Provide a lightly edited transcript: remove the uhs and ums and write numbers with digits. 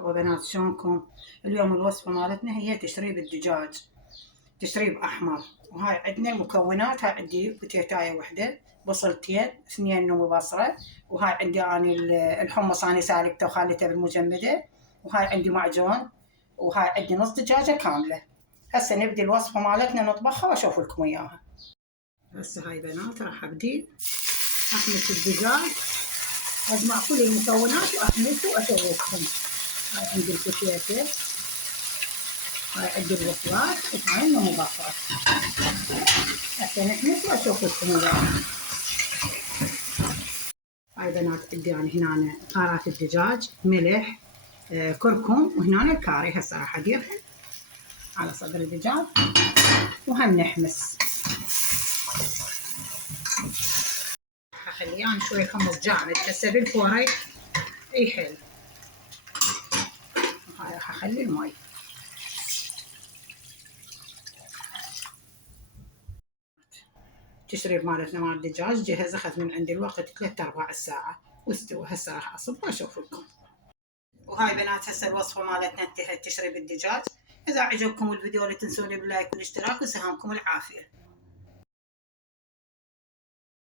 مرحبا بنات، شلونكم؟ اليوم الوصفة مالتنا هي تشريب الدجاج، تشريب أحمر. وهاي عندنا المكونات. هاي عندي بوتيتاية وحدة، بصلتين، 2 نمو بصرة، وهاي عندي أني الحمص أنا سالكته وخالته بالمجمدة، وهاي عندي معجون، وهاي عندي نص دجاجة كاملة. هسه نبدي الوصفة مالتنا نطبخها وأشوف لكم إياها. هسه هاي بنات راح أبدي أحمس الدجاج، أجمع كل المكونات وأحمسه وأشوفكم. هاي عندي البوتيتة، هاي عندي البصلات، وهاي النمو بصرة. هسه نحمس وأشوف لكم إياها. هاي بنات عندي أنا هنا بهارات الدجاج، ملح، كركم، وهنا الكاري. هسه راح أديرها على صدر الدجاج وهم نحمس. أخليه أنا شوي حمص جامد هسه بالفوري يحل. هاي راح أخلي المي. التشريب مالتنا مال الدجاج جهز، أخذ من عندي الوقت 3-4 ساعة واستوى. هسه راح أصب وأشوف لكم. وهاي بنات هسه الوصفة مالتنا انتهت، تشريب الدجاج. إذا عجبكم الفيديو لا تنسوني باللايك والاشتراك وسهامكم العافية.